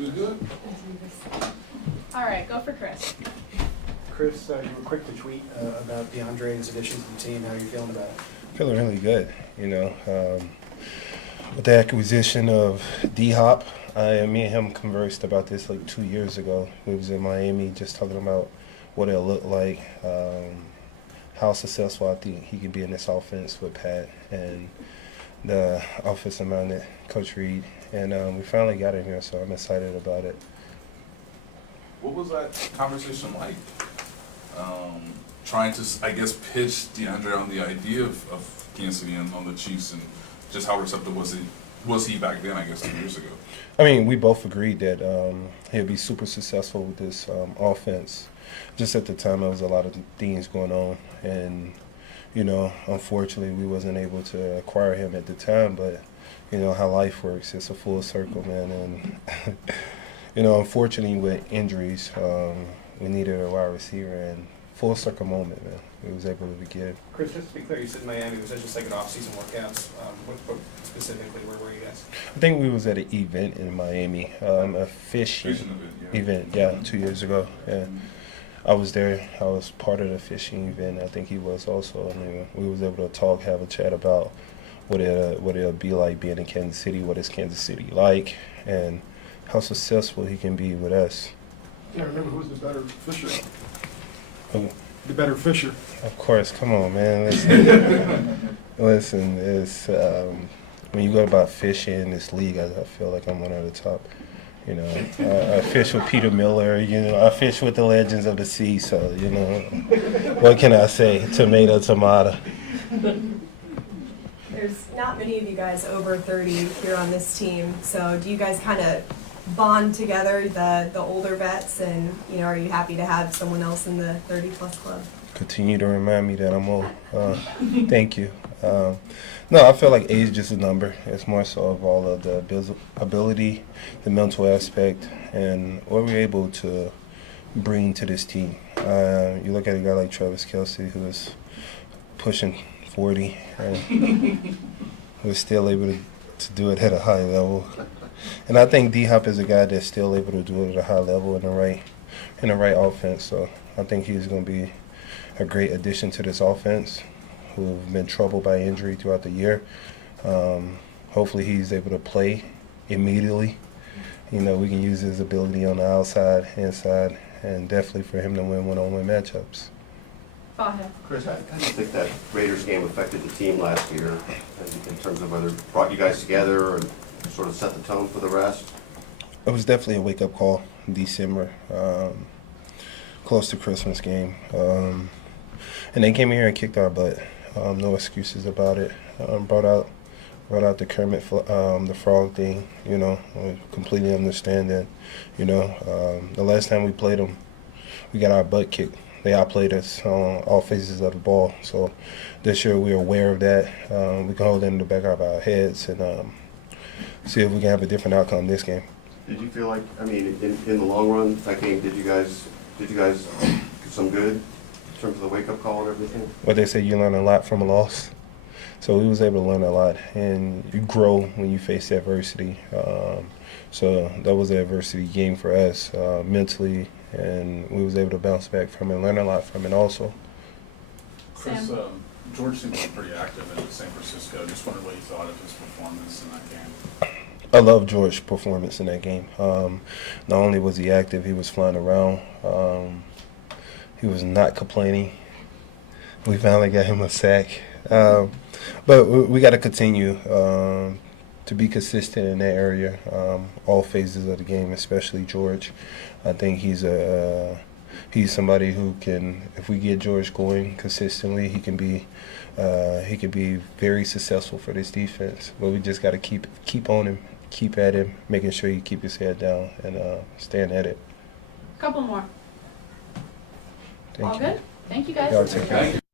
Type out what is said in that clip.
We good? All right, go for Chris. Chris, you were quick to tweet about DeAndre's addition to the team. How are you feeling about it? Feeling really good, with the acquisition of D-Hop. Me and him conversed about this like 2 years ago. We was in Miami just talking about what it'll look like, how successful I think he can be in this offense with Pat and the offensive minded Coach Reed. And we finally got him here, so I'm excited about it. What was that conversation like? Trying to, I guess, pitch DeAndre on the idea of Kansas City and on the Chiefs, and just how receptive was he back then, I guess, 2 years ago? I mean, we both agreed that he'll be super successful with this offense. Just at the time, there was a lot of things going on, and unfortunately, we wasn't able to acquire him at the time. But how life works, it's a full circle, man. And unfortunately, with injuries, we needed a wide receiver, and full circle moment, man. We was able to get. Chris, just to be clear, you said in Miami. Was that just like an off-season workouts? What specifically, where were you guys? I think we was at an event in Miami, a fishing event, 2 years ago. Yeah. I was there. I was part of the fishing event. I think he was also. And we was able to talk, have a chat about what it'll be like being in Kansas City, what is Kansas City like, and how successful he can be with us. Yeah, remember who's the better fisher? Who? The better fisher. Of course, come on, man. Listen, it's when you go about fishing in this league, I feel like I'm one of the top. I fish with Peter Miller. I fish with the legends of the sea. So, what can I say? Tomato. There's not many of you guys over 30 here on this team. So, do you guys kind of bond together, the older vets, and are you happy to have someone else in the 30-plus club? Continue to remind me that I'm old. Thank you. No, I feel like age is just a number. It's more so of all of the ability, the mental aspect, and what we're able to bring to this team. You look at a guy like Travis Kelce, who is pushing 40, and who is still able to do it at a high level. And I think D-Hop is a guy that's still able to do it at a high level in the right offense. So I think he's going to be a great addition to this offense, who've been troubled by injury throughout the year. Hopefully he's able to play immediately. We can use his ability on the outside, inside, and definitely for him to win one-on-one matchups. Chris, how do you think that Raiders game affected the team last year in terms of whether it brought you guys together and sort of set the tone for the rest? It was definitely a wake-up call in December, close to Christmas game. And they came here and kicked our butt. No excuses about it. Brought out the Kermit the Frog thing. We completely understand that. The last time we played them, we got our butt kicked. They outplayed us on all phases of the ball. So this year we're aware of that. We can hold it in the back of our heads and see if we can have a different outcome this game. Did you feel like, in the long run, that game, did you guys get some good in terms of the wake-up call and everything? What they say, you learn a lot from a loss. So we was able to learn a lot, and you grow when you face adversity. So that was an adversity game for us mentally, and we was able to bounce back from it and learn a lot from it also. Chris, George seemed to be pretty active in San Francisco. Just wondered what you thought of his performance in that game. I love George's performance in that game. Not only was he active, he was flying around. He was not complaining. We finally got him a sack. But we got to continue to be consistent in that area, all phases of the game, especially George. I think he's somebody who can, if we get George going consistently, he can be very successful for this defense. But we just got to keep on him, keep at him, making sure he keep his head down and staying at it. Couple more. Thank All you. good? Thank you, guys. Y'all take care.